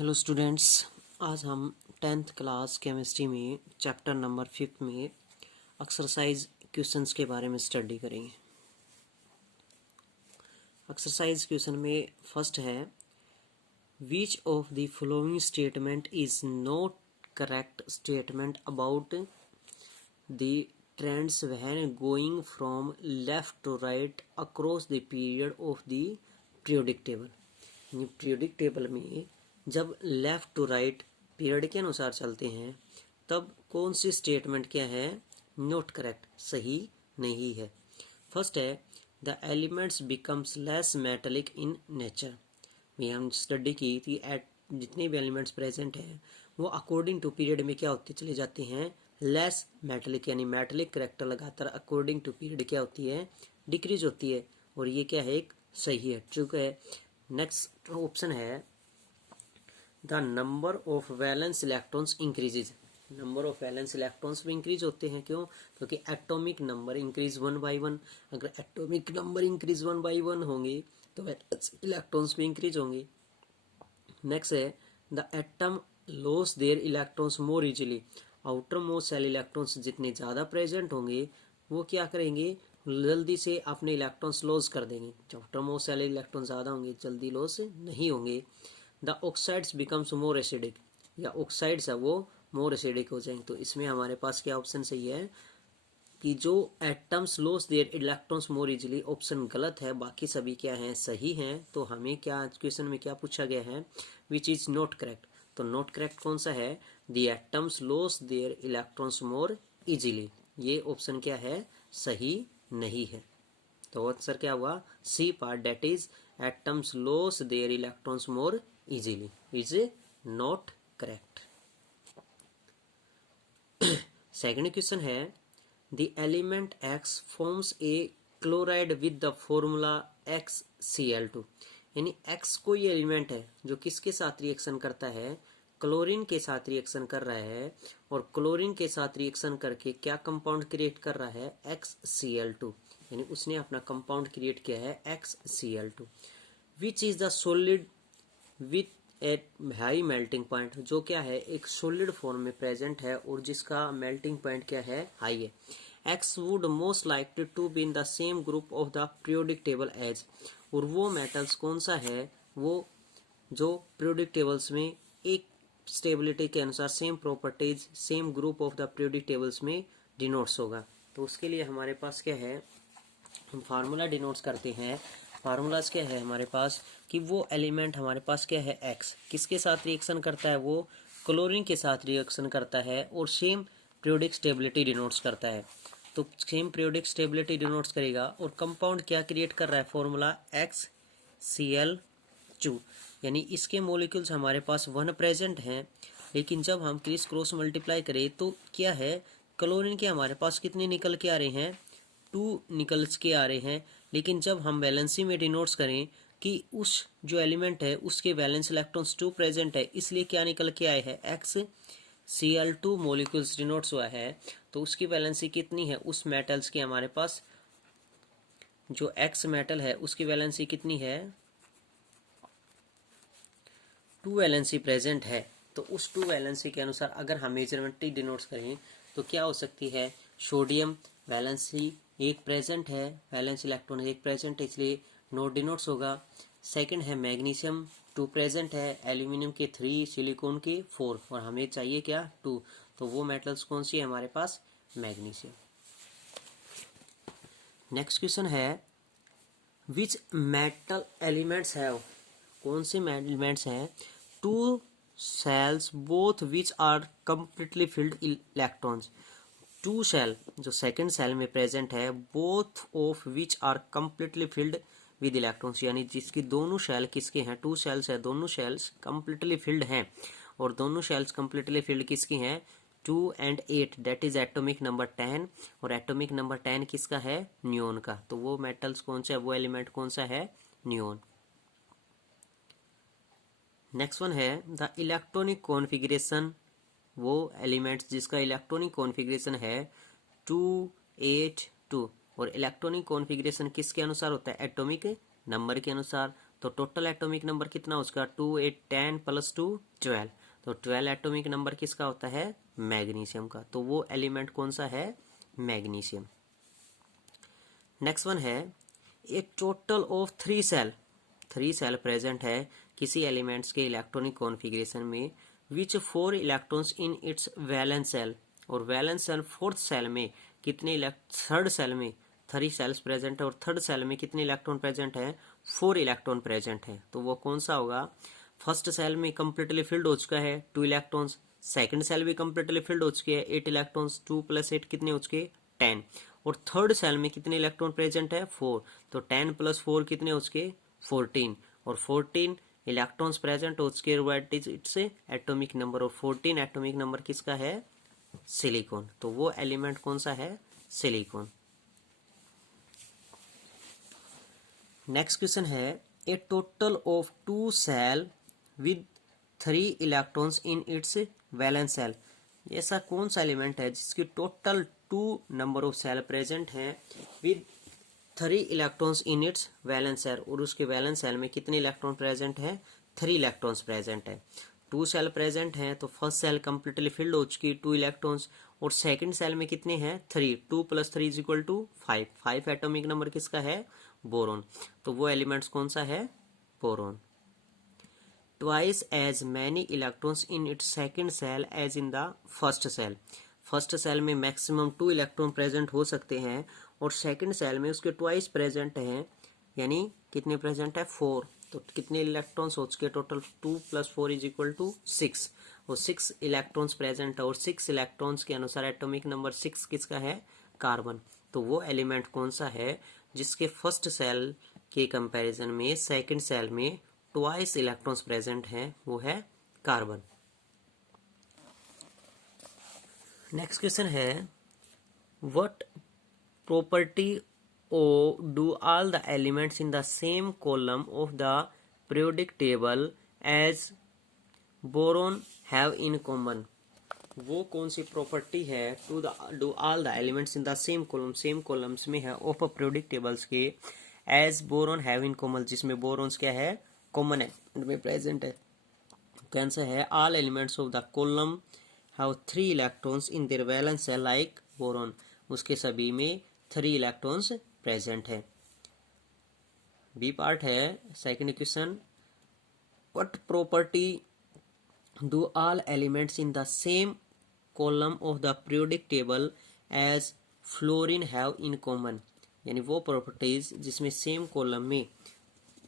Hello students, आज हम 10th class chemistry में चैप्टर नंबर 5 में एक्सरसाइज क्वेश्चंस के बारे में स्टडी करेंगे। एक्सरसाइज क्वेश्चन में फर्स्ट है, which of the following statement is not correct statement about the trends when going from left to right across the period of the periodic table. Periodic table में जब left to right period के अनुसार चलते हैं तब कौन सी statement क्या है, नॉट करेक्ट, सही नहीं है। फर्स्ट है, the elements becomes less metallic in nature. ये हम स्टडी की थी, एट जितने भी एलिमेंट्स प्रेजेंट हैं वो अकॉर्डिंग टू पीरियड में क्या होती चले जाते हैं, लेस मेटेलिक, यानी मेटेलिक करेक्टर लगातार अकॉर्डिंग टू पीरियड क्या होती है, डिक्रीज होती है, और ये क्या है, एक सही है, ट्रू है। नेक्स्ट ऑप्शन है, the number of valence electrons increases. Number of valence electrons भी इंक्रीज होते हैं, क्यों? क्योंकि एटॉमिक नंबर इंक्रीज 1 बाई 1। अगर एटॉमिक नंबर इंक्रीज 1 बाई 1 होंगे तो वैलेंस इलेक्ट्रॉन्स भी इंक्रीज होंगे। नेक्स्ट है, the atom loss their electrons more easily. Outer most shell electrons जितने ज़्यादा प्रेजेंट होंगे वो क्या करेंगे, जल्दी से अपने इलेक्ट्रॉन्स लॉस कर देंगे। आउटर मोस्ट सेल इलेक्ट्रॉन ज़्यादा होंगे, जल्दी लॉस नहीं होंगे। The oxides becomes more acidic, या ऑक्साइड्स है वो मोर एसिडिक हो जाएंगे। तो इसमें हमारे पास क्या ऑप्शन सही है कि जो atoms loss their electrons more easily, option गलत है, बाकी सभी क्या हैं, सही हैं। तो हमें क्या क्वेश्चन में क्या पूछा गया है, विच इज नॉट करेक्ट। तो नॉट करेक्ट कौन सा है, the atoms loss their electrons more easily, ये ऑप्शन क्या है, सही नहीं है। तो आंसर क्या हुआ, C part, that is atoms loss their electrons more easily is not correct. Second question है, the element X forms a chloride with the formula XCl2। यानी X कोई एलिमेंट है जो किसके साथ रिएक्शन करता है, क्लोरीन के साथ रिएक्शन कर रहा है, और क्लोरीन के साथ रिएक्शन करके क्या कंपाउंड क्रिएट कर रहा है, XCl2, यानी उसने अपना कंपाउंड क्रिएट किया है XCl2। Which is the solid with at high melting point, जो क्या है, एक सॉलिड फॉर्म में प्रेजेंट है और जिसका मेल्टिंग पॉइंट क्या है, हाई है। X would most likely to be in the same group of the periodic table as, और वो मेटल्स कौन सा है, वो जो पीरियोडिक टेबल्स में एक स्टेबिलिटी के अनुसार same properties same group of the periodic tables में डिनोट्स होगा। तो उसके लिए हमारे पास क्या है, हम फार्मूला डिनोट्स करते हैं। फार्मूलाज क्या है हमारे पास कि वो एलिमेंट हमारे पास क्या है, एक्स किसके साथ रिएक्शन करता है, वो क्लोरीन के साथ रिएक्शन करता है और सेम पीरियोडिक स्टेबिलिटी डिनोट्स करता है। तो सेम पीरियोडिक स्टेबिलिटी डिनोट्स करेगा, और कंपाउंड क्या क्रिएट कर रहा है, फॉर्मूला XCl2, यानी इसके मॉलिक्यूल्स हमारे पास 1 प्रेजेंट हैं, लेकिन जब हम क्रिस क्रॉस मल्टीप्लाई करें तो क्या है, क्लोरीन के हमारे पास कितने निकल के आ रहे हैं, 2 निकल के आ रहे हैं। लेकिन जब हम वैलेंसी में डिनोट्स करें कि उस जो एलिमेंट है उसके वैलेंस इलेक्ट्रॉन्स 2 प्रेजेंट है, इसलिए क्या निकल के आए हैं, XCl2 मॉलिक्यूल्स डिनोट्स हुआ है। तो उसकी वैलेंसी कितनी है, उस मेटल्स की हमारे पास जो X मेटल है उसकी वैलेंसी कितनी है, 2 वैलेंसी प्रेजेंट है। तो उस 2 वैलेंसी के अनुसार अगर हम मेजरमेंट डिनोट्स करें तो क्या हो सकती है, सोडियम वैलेंसी 1 प्रेजेंट है, वैलेंस इलेक्ट्रॉन 1 प्रेजेंट है, इसलिए नोट डिनोट्स होगा। सेकंड है मैग्नीशियम 2 प्रेजेंट है, एल्यूमिनियम के 3, सिलिकॉन के 4, और हमें चाहिए क्या, 2। तो वो मेटल्स कौन सी है हमारे पास, मैग्नीशियम। नेक्स्ट क्वेश्चन है, विच मेटल एलिमेंट्स है, कौन से एलिमेंट्स हैं, 2 shells both which are completely filled electrons. 2 shell जो सेकंड सेल में प्रेजेंट है, both of which are completely filled with electrons, यानी जिसकी दोनों सेल किसके हैं, 2 सेल्स है, दोनों सेल्स कंप्लीटली फिल्ड हैं, और दोनों सेल्स कंप्लीटली फिल्ड किसकी हैं, 2 and 8, that is atomic number 10, और एटॉमिक नंबर 10 किसका है, नियोन का। तो वो मेटल्स कौन सा है, वो एलिमेंट कौन सा है, नियोन। नेक्स्ट वन है, द इलेक्ट्रॉनिक कॉन्फ़िगरेशन, वो एलिमेंट्स जिसका इलेक्ट्रॉनिक कॉन्फ़िगरेशन है 2 8 2, और इलेक्ट्रॉनिक कॉन्फ़िगरेशन किसके अनुसार होता है, एटॉमिक नंबर के अनुसार। तो टोटल एटॉमिक नंबर कितना उसका 2 8 10 प्लस 2 12, तो 12 एटॉमिक नंबर किसका होता है मैग्नीशियम का, तो वो एलिमेंट कौन सा है मैग्नीशियम। नेक्स्ट वन है a total of 3 cell present है किसी एलिमेंट्स के इलेक्ट्रॉनिक कॉन्फ़िगरेशन में विच 4 electrons in its valence shell, और वैलेंस सेल फोर्थ सेल में कितने थर्ड सेल में 3 सेल्स प्रेजेंट है और थर्ड सेल में कितने इलेक्ट्रॉन प्रेजेंट है 4 इलेक्ट्रॉन प्रेजेंट है, तो वो कौन सा होगा। फर्स्ट सेल में कंप्लीटली फिल्ड हो चुका है 2 इलेक्ट्रॉन्स, सेकंड सेल भी कंप्लीटली फिल्ड हो चुके हैं 8 इलेक्ट्रॉन्स, 2 + 8 कितने हो चुके 10, और थर्ड सेल में कितने इलेक्ट्रॉन प्रेजेंट है 4, तो 10 + 4 कितने हो चुके 14, और 14 इलेक्ट्रॉन्स प्रेजेंट हो चुके, what is its atomic number, और 14 एटॉमिक नंबर किसका है सिलिकॉन, तो वो एलिमेंट कौन सा है सिलिकॉन। नेक्स्ट क्वेश्चन है a total of 2 shell with 3 electrons in its valence shell, ऐसा कौन सा एलिमेंट है जिसकी total 2 number of shell present हैं with 3 electrons in its valence shell, और उसके वैलेंस सेल में कितने इलेक्ट्रॉन प्रेजेंट है 3 इलेक्ट्रॉन्स प्रेजेंट है। 2 सेल प्रेजेंट हैं तो फर्स्ट सेल कंप्लीटली फिल्ड हो चुकी 2 इलेक्ट्रॉन्स, और सेकंड सेल में कितने हैं 3, 2 + 3 = 5, 5 एटॉमिक नंबर किसका है बोरॉन, तो वो एलिमेंट्स कौन सा है boron. Twice as many electrons in its second shell as in the first shell, first shell में मैक्सिमम 2 इलेक्ट्रॉन प्रेजेंट हो सकते हैं और सेकंड सेल में उसके ट्वाइस प्रेजेंट हैं, यानी कितने प्रेजेंट है 4, तो कितने इलेक्ट्रॉन्स हो चुके टोटल 2 + 4 = 6, और 6 इलेक्ट्रॉन्स प्रेजेंट है, और 6 इलेक्ट्रॉन्स के अनुसार एटॉमिक नंबर 6 किसका है कार्बन, तो वो एलिमेंट कौन सा है जिसके फर्स्ट सेल के कंपैरिजन में सेकंड सेल में ट्वाइस इलेक्ट्रॉन्स प्रेजेंट हैं, वो है कार्बन। नेक्स्ट क्वेश्चन है what property do all the elements in the same column of the periodic table as boron have in common, वो कौन सी प्रॉपर्टी है do all the elements in the same column, same columns में है of periodic tables के as boron have in common, जिसमें बोरॉन्स क्या है common है में प्रेजेंट है, कैंसर है all elements of the column have 3 electrons in their valence cell like boron, उसके सभी में 3 इलेक्ट्रॉन्स प्रेजेंट है। बी पार्ट है second question what property do all elements in the same column of the periodic table as fluorine have in common, यानी वो properties जिसमें same column में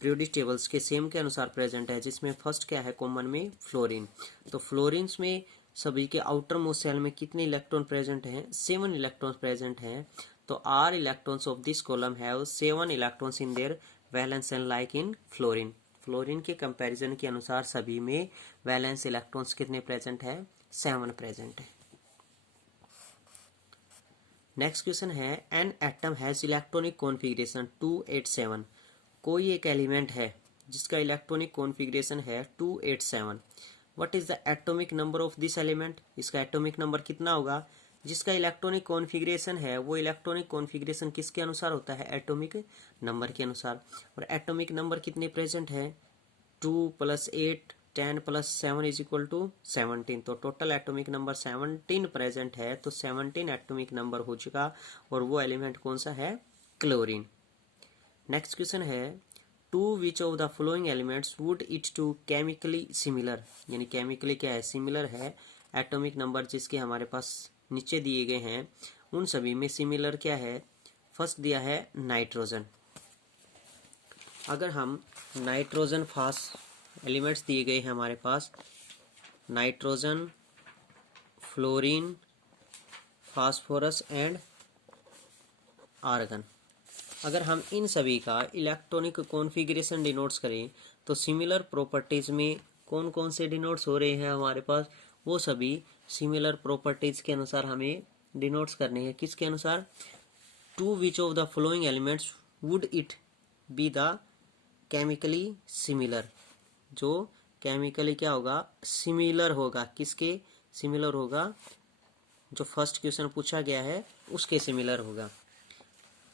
periodic tables के सेम के अनुसार प्रेजेंट है, जिसमें फर्स्ट क्या है कॉमन में फ्लोरीन, तो फ्लोरीन्स में सभी के आउटर मोस्ट सेल में कितने इलेक्ट्रॉन प्रेजेंट हैं 7 इलेक्ट्रॉन प्रेजेंट हैं, तो are electrons of this column have 7 electrons in their valence shell like in fluorine, fluorine के कंपैरिजन के अनुसार सभी में वैलेंस इलेक्ट्रॉन्स कितने प्रेजेंट है 7 प्रेजेंट है। नेक्स्ट क्वेश्चन है an atom has electronic configuration 287, कोई एक एलिमेंट है जिसका इलेक्ट्रॉनिक कॉन्फ़िगरेशन है 287, what is the atomic number of this element, इसका एटॉमिक नंबर कितना होगा, जिसका इलेक्ट्रॉनिक कॉन्फ़िगरेशन है वो इलेक्ट्रॉनिक कॉन्फ़िगरेशन किसके अनुसार होता है एटॉमिक नंबर के अनुसार, और एटॉमिक नंबर कितने प्रेजेंट है 2 + 8 10 + 7 = 17, तो टोटल एटॉमिक नंबर 17 प्रेजेंट है, तो 17 एटॉमिक नंबर हो चुका, और वो एलिमेंट कौन सा है क्लोरीन। नेक्स्ट क्वेश्चन है to which of the following elements would it to chemically similar, यानी केमिकली क्या है सिमिलर है, एटॉमिक नंबर जिसके हमारे पास नीचे दिए गए हैं उन सभी में सिमिलर क्या है, फर्स्ट दिया है नाइट्रोजन, अगर हम नाइट्रोजन फास्ट एलिमेंट्स दिए गए हैं हमारे पास nitrogen fluorine phosphorus and argon, अगर हम इन सभी का इलेक्ट्रॉनिक कॉन्फ़िगरेशन डिनोट्स करें तो सिमिलर प्रॉपर्टीज में कौन कौन से डिनोट्स हो रहे हैं हमारे पास, वो सभी सिमिलर प्रॉपर्टीज के अनुसार हमें डिनोट्स करने हैं, किसके अनुसार to which of the following elements would it be the chemically similar, जो केमिकली क्या होगा सिमिलर होगा, किसके सिमिलर होगा, जो फर्स्ट क्वेश्चन पूछा गया है उसके सिमिलर होगा।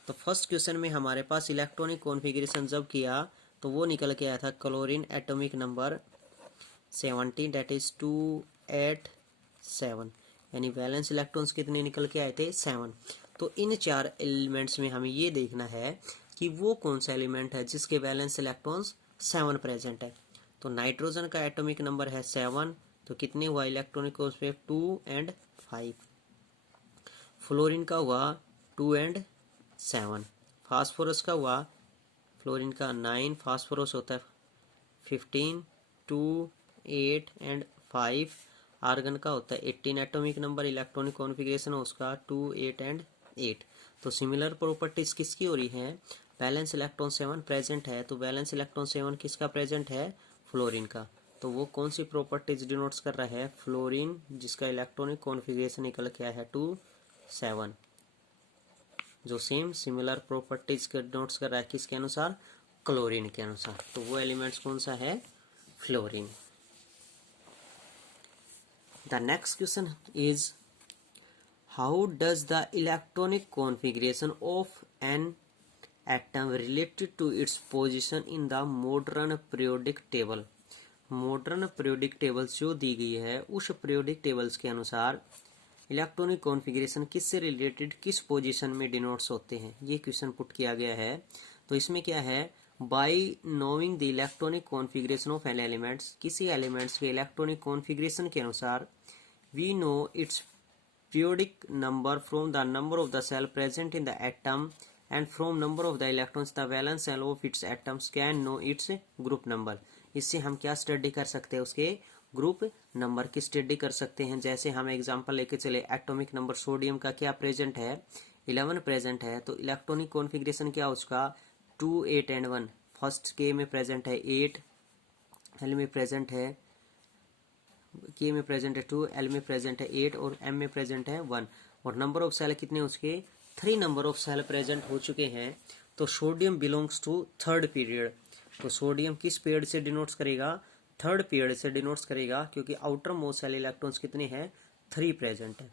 तो फर्स्ट क्वेश्चन में हमारे पास इलेक्ट्रॉनिक कॉन्फ़िगरेशन जब किया तो वो निकल के आया था chlorine atomic number 17, that is 287, यानी वैलेंस इलेक्ट्रॉन्स कितने निकल के आए थे 7। तो इन 4 एलिमेंट्स में हमें ये देखना है कि वो कौन सा एलिमेंट है जिसके वैलेंस इलेक्ट्रॉन्स 7 प्रेजेंट है। तो नाइट्रोजन का एटॉमिक नंबर है 7, तो कितने हुआ इलेक्ट्रॉनिक उसमें 2 और 5। फ्लोरीन का हुआ 2 और 7। फास्फोरस का हुआ, फ्लोरीन का 9, फास्फोरस होता है 15, 2, 8 और 5। आर्गन का होता है 18 एटॉमिक नंबर, इलेक्ट्रॉनिक कॉन्फ़िगरेशन है उसका 2, 8 और 8। तो सिमिलर प्रॉपर्टीज किसकी हो रही है, वैलेंस इलेक्ट्रॉन 7 प्रेजेंट है, तो वैलेंस इलेक्ट्रॉन 7 किसका प्रेजेंट है, फ्लोरीन का। तो वो कौन सी प्रॉपर्टीज डिनोट्स कर रहा है, फ्लोरीन, जिसका इलेक्ट्रॉनिक कॉन्फ़िगरेशन निकल के आया है 2, 7, जो सेम सिमिलर प्रॉपर्टीज के डिनोट्स कर रहा है किसके अनुसार, क्लोरीन के अनुसार। तो वो एलिमेंट्स कौन सा है, fluorine. The next question is, how does the electronic configuration of an atom related to its position in the modern periodic table? Modern periodic tables जो दी गई है उस पीरियोडिक टेबल्स के अनुसार इलेक्ट्रॉनिक कॉन्फ़िगरेशन किससे रिलेटेड किस पोजीशन में denotes होते हैं, ये क्वेश्चन पुट किया गया है। तो इसमें क्या है, by knowing the electronic configuration of an elements, किसी एलिमेंट्स के इलेक्ट्रॉनिक कॉन्फ़िगरेशन के अनुसार we know its periodic number from the number of the cell present in the atom and from number of the electrons the valence shell of its atoms can know its group number। इससे हम क्या study कर सकते हैं, उसके group number की study कर सकते हैं। जैसे हम एग्जांपल लेके चले, एटॉमिक नंबर सोडियम का क्या प्रेजेंट है, 11 प्रेजेंट है, तो इलेक्ट्रॉनिक कॉन्फ़िगरेशन क्या उसका 2, 8 और 1। फर्स्ट के में प्रेजेंट है 8, एल में प्रेजेंट है, के में प्रेजेंट है 2, एल में प्रेजेंट है 8 और एम में प्रेजेंट है 1। और नंबर ऑफ सेल कितने उसके 3 नंबर ऑफ सेल प्रेजेंट हो चुके हैं। तो sodium belongs to third period. तो सोडियम किस पीरियड से डिनोट्स करेगा, थर्ड पीरियड से डिनोट्स करेगा, क्योंकि आउटर मोस्ट सेल इलेक्ट्रॉन्स कितने हैं 3 प्रेजेंट है।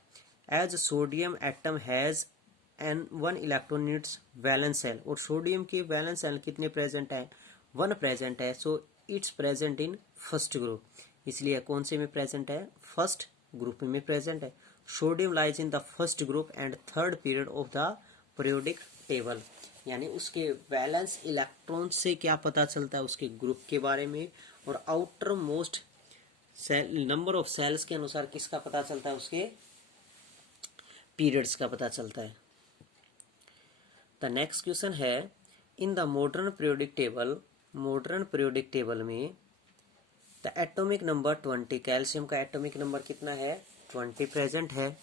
As sodium atom has an 1 electron needs valence shell, और सोडियम के वैलेंस सेल कितने प्रेजेंट है 1 प्रेजेंट है। So it's present in first group, इसलिए कौन से में प्रेजेंट है, फर्स्ट ग्रुप में प्रेजेंट है। Sodium lies in the first group and third period of the periodic table, यानी उसके वैलेंस इलेक्ट्रॉन से क्या पता चलता है, उसके ग्रुप के बारे में, और outer most shell number of shells के अनुसार किसका पता चलता है, उसके पीरियड्स का पता चलता है। द नेक्स्ट क्वेश्चन है, in the modern periodic table, modern periodic table में द एटॉमिक नंबर 20, कैल्शियम का एटॉमिक नंबर कितना है 20 प्रेजेंट है।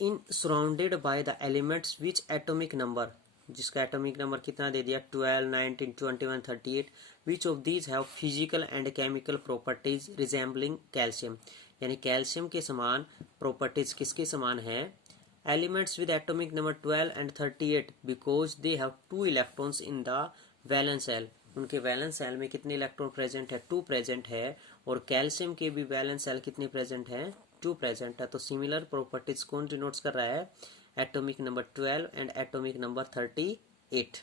In surrounded by the elements which atomic number, जिसका एटॉमिक नंबर कितना दे दिया 12, 19, 21, 38, which of these have physical and chemical properties resembling calcium, यानी कैल्शियम के समान प्रॉपर्टीज किसके समान है, elements with atomic number 12 and 38 because they have 2 electrons in the valence shell, उनके वैलेंस सेल में कितने इलेक्ट्रॉन प्रेजेंट है 2 प्रेजेंट है, और कैल्शियम के भी वैलेंस सेल कितने प्रेजेंट है 2 प्रेजेंट है। तो सिमिलर प्रॉपर्टीज कौन डिनोट्स कर रहा है, atomic number 12 and atomic number 38।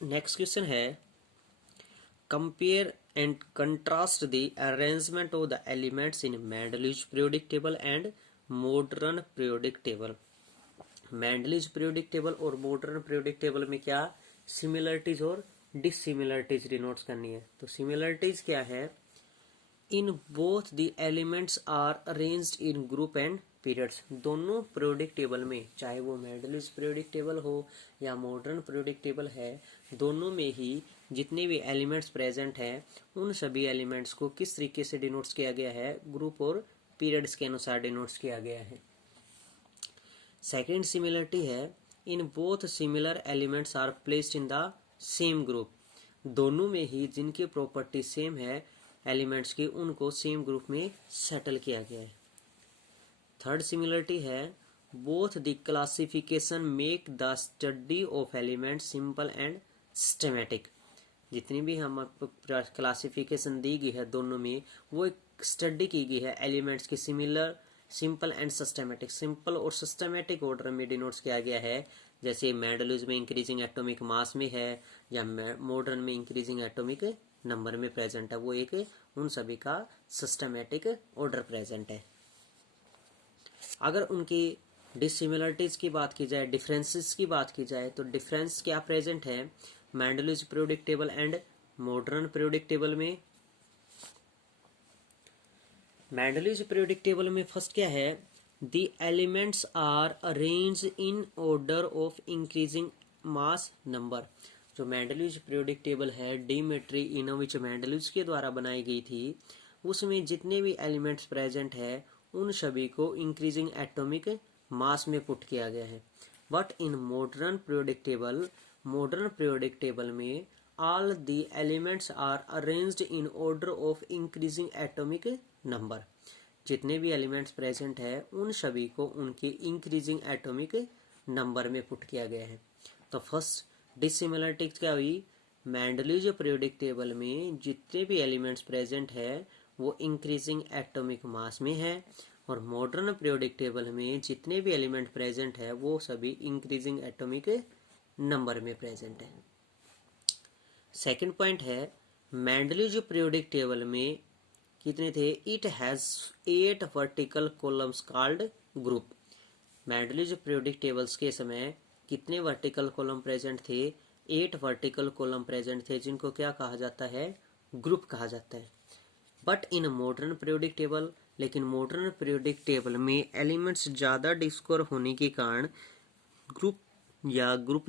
Next question है, compare and contrast the arrangement of the elements in Mendeleev's periodic table and modern periodic table. Mendeleev's periodic table और modern periodic table में क्या similarities और dissimilarities denotes करनी है। तो similarities क्या है, in both the elements are arranged in group and periods, दोनों पीरियोडिक टेबल में, चाहे वो मेंडलीज पीरियोडिक टेबल हो या मॉडर्न पीरियोडिक टेबल है, दोनों में ही जितने भी एलिमेंट्स प्रेजेंट हैं उन सभी एलिमेंट्स को किस तरीके से डिनोट्स किया गया है, ग्रुप और पीरियड्स के अनुसार डिनोट्स किया गया है। सेकेंड सिमिलरिटी है, in both similar elements are placed in the same group, दोनों में ही जिनकी प्रॉपर्टी सेम है एलिमेंट्स की, उनको सेम ग्रुप में सेटल किया गया है। थर्ड सिमिलरिटी है, both the classification make the study of elements simple and systematic, जितनी भी हम क्लासिफिकेशन दी गई है दोनों में, वो एक स्टडी की गई है एलिमेंट्स की similar, simple and systematic, simple और सिस्टमेटिक ऑर्डर में डिनोट्स किया गया है, जैसे मेंडलीज में इंक्रीजिंग एटॉमिक मास में है या मॉडर्न में इंक्रीजिंग एटॉमिक नंबर में प्रेजेंट है, वो एक उन सभी का सिस्टमेटिक ऑर्डर प्रेजेंट है। अगर उनकी डिसिमिलरिटीज की बात की जाए, डिफरेंसेस की बात की जाए, तो डिफरेंस क्या प्रेजेंट है Mendeleev's periodic table and modern periodic table में। मेंडलीज पीरियोडिक टेबल में फर्स्ट क्या है, the elements are arranged in order of increasing mass number. जो मेंडलीज पीरियोडिक टेबल है डिमिट्री इनोविच मेंडलीज के द्वारा बनाई गई थी, उसमें जितने भी एलिमेंट्स प्रेजेंट है उन सभी को इंक्रीजिंग एटॉमिक मास में पुट किया गया है। But in modern periodic table में all the elements are arranged in order of increasing atomic number। जितने भी एलिमेंट्स प्रेजेंट है उन सभी को उनके इंक्रीजिंग एटॉमिक नंबर में पुट किया गया है। तो फर्स्ट डिसिमिलरिटी क्या हुई, मेंडलीज पीरियोडिक टेबल में जितने भी एलिमेंट्स प्रेजेंट है वो इंक्रीजिंग एटॉमिक मास में है, और मॉडर्न पीरियोडिक टेबल में जितने भी एलिमेंट प्रेजेंट है वो सभी इंक्रीजिंग एटॉमिक नंबर में प्रेजेंट है। सेकंड पॉइंट है मेंडलीज पीरियोडिक टेबल में कितने थे, it has 8 vertical columns called group. Mendeleev's periodic tables के समय कितने वर्टिकल कॉलम प्रेजेंट थे, 8 वर्टिकल कॉलम प्रेजेंट थे, जिनको क्या कहा जाता है, ग्रुप कहा जाता है। But in modern periodic table, लेकिन मॉडर्न पीरियोडिक टेबल में एलिमेंट्स ज़्यादा डिस्कोर होने के कारण ग्रुप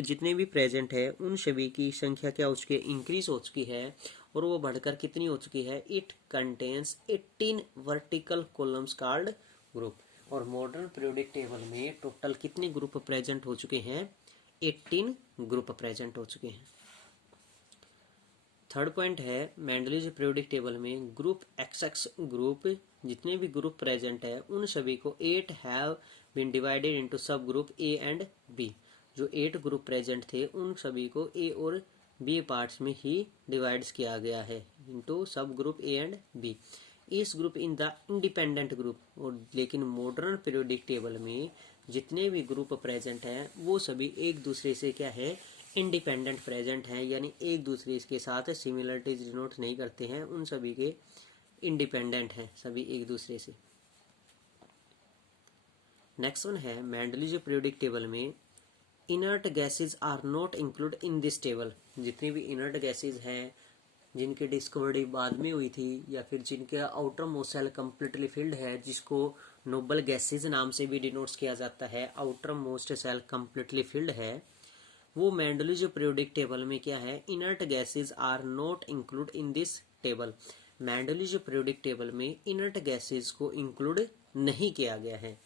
जितने भी प्रेजेंट है उन सभी की संख्या क्या हो चुकी है, इंक्रीज हो चुकी है, और वो बढ़कर कितनी हो चुकी है, it contains 18 vertical columns called group. और मॉडर्न पीरियोडिक टेबल में टोटल कितने ग्रुप प्रेजेंट हो चुके हैं, 18 ग्रुप प्रेजेंट हो चुके हैं। थर्ड पॉइंट है मेंडलीज पीरियोडिक टेबल में ग्रुप XX ग्रुप जितने भी ग्रुप प्रेजेंट है उन सभी को 8 have been divided into sub group A and B। जो 8 ग्रुप प्रेजेंट थे उन सभी को A और B पार्ट्स में ही डिवाइड किया गया है into sub group A and B। इस group in the independent group, और लेकिन मॉडर्न पीरियोडिक टेबल में जितने भी ग्रुप प्रेजेंट हैं वो सभी एक दूसरे से क्या है, इंडिपेंडेंट प्रेजेंट हैं, यानी एक दूसरे के साथ सिमिलरिटीज डिनोट नहीं करते हैं, उन सभी के इंडिपेंडेंट हैं सभी एक दूसरे से। नेक्स्ट वन है मेंडलीज पीरियोडिक टेबल में inert gases are not include in this table. जितनी भी इनर्ट गैसेज हैं जिनकी डिस्कवरी बाद में हुई थी या फिर जिनके outer most shell completely filled है, जिसको नोबल गैसेज नाम से भी डिनोट्स किया जाता है, outer most shell completely filled है, वो मेंडलीज पीरियोडिक टेबल में क्या है, inert gases are not include in this table. Mendeleev's periodic table में इनर्ट गैसेज को इंक्लूड नहीं किया गया है।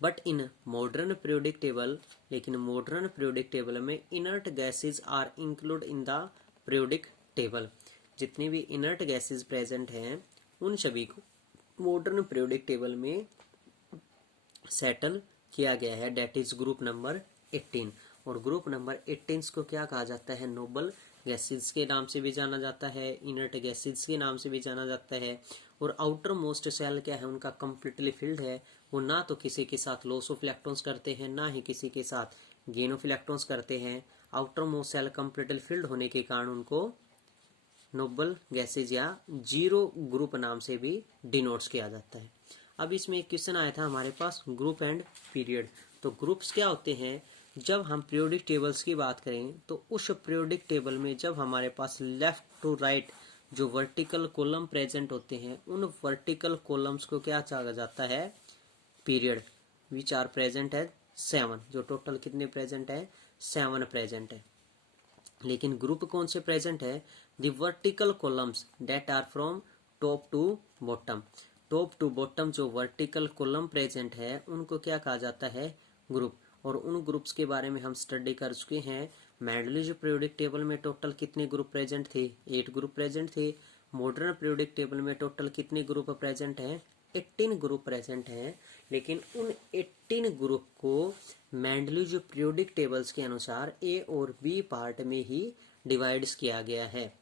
But in modern periodic table, लेकिन मॉडर्न पीरियोडिक टेबल में inert gases are include in the periodic table. जितनी भी इनर्ट गैसेज प्रेजेंट हैं उन सभी को मॉडर्न पीरियोडिक टेबल में सेटल किया गया है, डेट इज ग्रुप नंबर 18। और ग्रुप नंबर 18 को क्या कहा जाता है, नोबल गैसेज के नाम से भी जाना जाता है, इनर्ट गैसेज के नाम से भी जाना जाता है। और आउटर मोस्ट सेल क्या है, उनका कम्प्लीटली फिल्ड है, वो ना तो किसी के साथ लॉस ऑफ इलेक्ट्रॉन्स करते हैं ना ही किसी के साथ गेन ऑफ इलेक्ट्रॉन्स करते हैं। Outer most shell completely filled होने के कारण उनको नोबल गैसेज या जीरो ग्रुप नाम से भी डिनोट्स किया जाता है। अब इसमें एक क्वेश्चन आया था हमारे पास, ग्रुप एंड पीरियड। तो ग्रुप्स क्या होते हैं, जब हम पीरियोडिक टेबल्स की बात करें तो उस पीरियोडिक टेबल में जब हमारे पास लेफ्ट टू राइट जो वर्टिकल कॉलम प्रेजेंट होते हैं उन वर्टिकल कॉलम्स को क्या कहा जाता है, पीरियड, विच आर प्रेजेंट है 7। जो टोटल कितने प्रेजेंट है, 7 प्रेजेंट है। लेकिन ग्रुप कौन से प्रेजेंट है, the vertical columns that are from top to bottom. Top to bottom जो वर्टिकल कॉलम प्रेजेंट है उनको क्या कहा जाता है, ग्रुप। और उन ग्रुप्स के बारे में हम स्टडी कर चुके हैं। मेंडलीज पीरियोडिक टेबल में टोटल कितने ग्रुप प्रेजेंट थे, 8 ग्रुप प्रेजेंट थे। मॉडर्न पीरियोडिक टेबल में टोटल कितने ग्रुप प्रेजेंट हैं, 18 ग्रुप प्रेजेंट हैं। लेकिन उन 18 ग्रुप को मेंडलीज पीरियोडिक टेबल्स के अनुसार ए और बी पार्ट में ही डिवाइड किया गया है।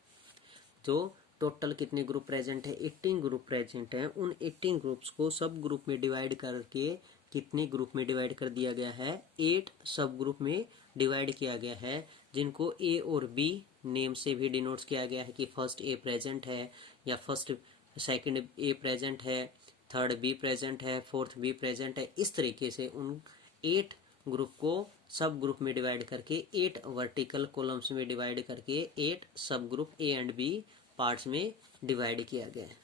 जो टोटल कितने ग्रुप प्रेजेंट है, 18 ग्रुप प्रेजेंट हैं, उन 18 ग्रुप्स को सब ग्रुप में डिवाइड करके कितने ग्रुप में डिवाइड कर दिया गया है? 8 सब ग्रुप में डिवाइड किया गया है, जिनको ए और बी नेम से भी डिनोट किया गया है कि फर्स्ट ए प्रेजेंट है या फर्स्ट सेकंड ए प्रेजेंट है, थर्ड बी प्रेजेंट है, फोर्थ बी प्रेजेंट है। इस तरीके से उन 8 ग्रुप को सब ग्रुप में डिवाइड करके 8 वर्टिकल कॉलम्स में डिवाइड करके 8 sub group A and B parts में डिवाइड किया गया है।